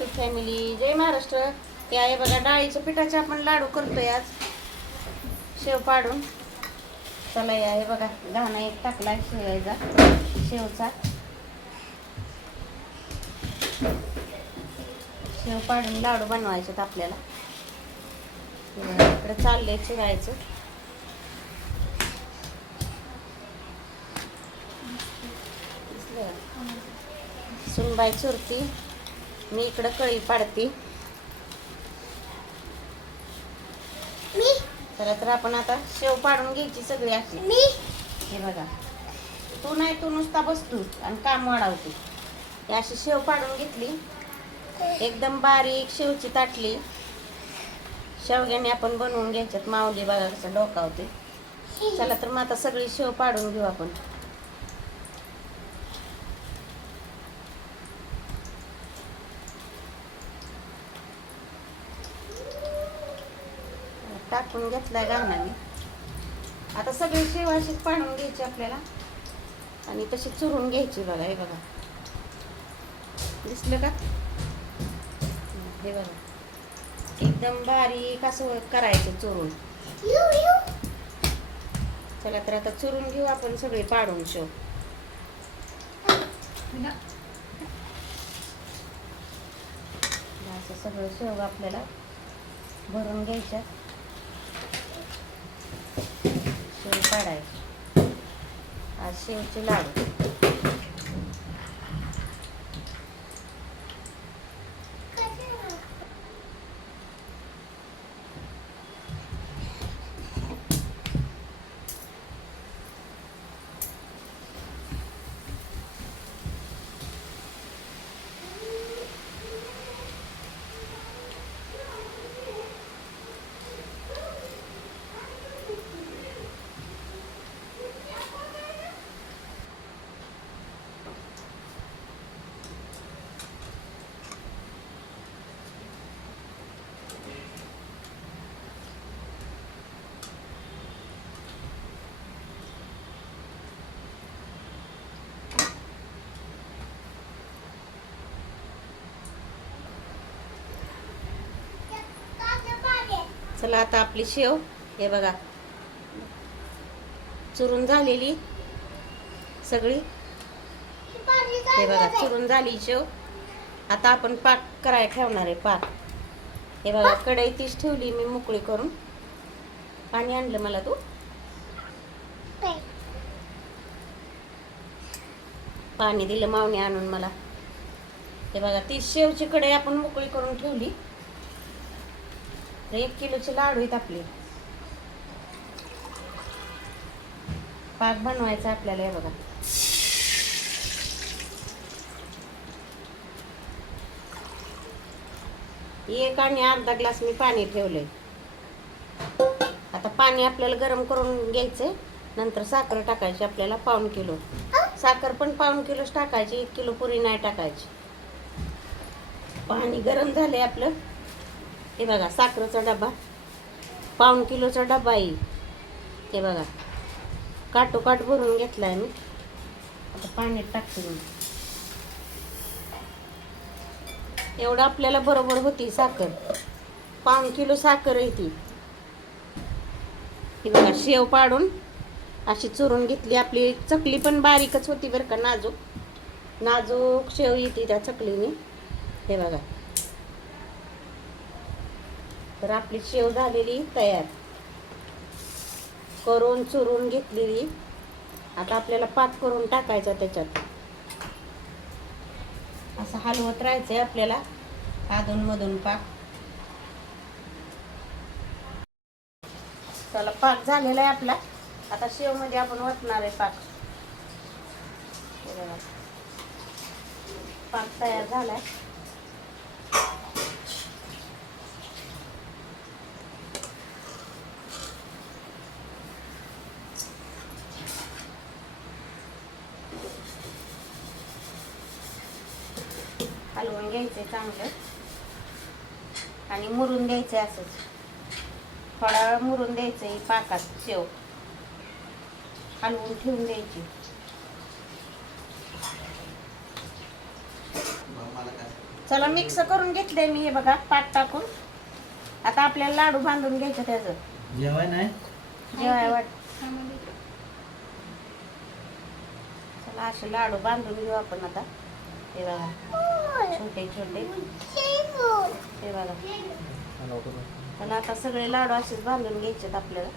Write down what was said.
YouTube family जय महाराष्ट्र. हे आहे बघा डाळीच्या पिठाचे आपण लाडू करतोय आज. शेव पाडून. चला हे आहे बघा घाणा एक टाकला शेवायचा शेवचा. शेव पाडून लाडू बनवायचे आपल्याला. इकडे चाललंय चिरायचं दिसलं सुनबाई चुरती. मी इकडं कळी पाडती. चला तर आपण आता शेव पाडून घ्यायची सगळी अशी. हे बघा. तू नाही तू नुसता बसतू आणि काम वाढवते. ही अशी शेव पाडून घेतली. एकदम बारीक शेवची ताटली. शेवग्याने आपण बनवून घ्यायच्यात. माऊली बघा कसं डोकावते चला तर मग आता सगळी शेव पाडून घेऊ आपण. टाकून घेतलाय गावनाने आता सगळी शेव अशीच पाडून घ्यायची आपल्याला. आणि तशी चुरून घ्यायची बघा हे बघा. दिसलं का? हे बघा. एकदम बारीक असं करायचं चुरून. चला तर आता चुरून घेऊ आपण सगळे पाडून शेव असं सगळं शेव आपल्याला भरून घ्यायच्या शेव पाडायची आज शेवचे लाडू. चला आता आपली शेव. हे बघा. चुरून झालेली सगळी. हे बघा चुरून झाली शेव. आता आपण पाक करायला ठेवणार आहे पाक. हे बघा कढई तीच ठेवली मी मोकळी करून. पाणी आणलं मला तू? पाणी दिलं मावणी आणून मला. हे बघा ती शेवची कढई आपण मोकळी करून ठेवली. तर एक किलोचे लाडू आहेत आपले. पाक बनवायचा आपल्याला हे बघा. एक आणि अर्धा ग्लास मी पाणी ठेवलंय. आता पाणी आपल्याला गरम करून घ्यायचंय. नंतर साखर टाकायची आपल्याला पाऊन किलो. साखर पण पाऊन किलोच टाकायची एक किलो पुरी नाही टाकायची. पाणी गरम झालंय आपलं. हे बघा साखरेचा डबा. पाऊण किलोचा डबा आहे. हे बघा. काटोकाट भरून घेतलाय मी. आता पाण्यात टाकते मी. एवढं आपल्याला बरोबर होती साखर. पाऊण किलो साखर आहे ती. ही बघा शेव पाडून अशी चुरून घेतली. आपली चकली पण बारीकच होती बरं का नाजूक. नाजूक शेव येते त्या चकलीने. हे बघा. तर आपली शेव झालेली तयार. करून चुरून घेतलेली. आता आपल्याला पाक करून टाकायचा त्याच्यात. असं हलवत आहे आपल्याला अधून मधून पाक. चला पाक झालेला आहे आपला. आता शेवमध्ये आपण वतणार आहे पाक. पाक तयार झालाय. हलवून घ्यायचे चांगलं. आणि मुरून द्यायचे असंच. थोडा वेळ मुरून द्यायचं ही पाकात शेव. हलवून ठेवून द्यायची. चला मिक्स करून घेतलंय मी हे बघा पाट टाकून. आता आपल्याला लाडू बांधून घ्यायचं त्याचं. जेवाय नाही जेवाय वाट चला असे लाडू बांधून घेऊ आपण आता. हे बघा. छोटे छोटे. हे बघा. पण आता सगळे लाडू असेच बांधून घ्यायचेत आपल्याला.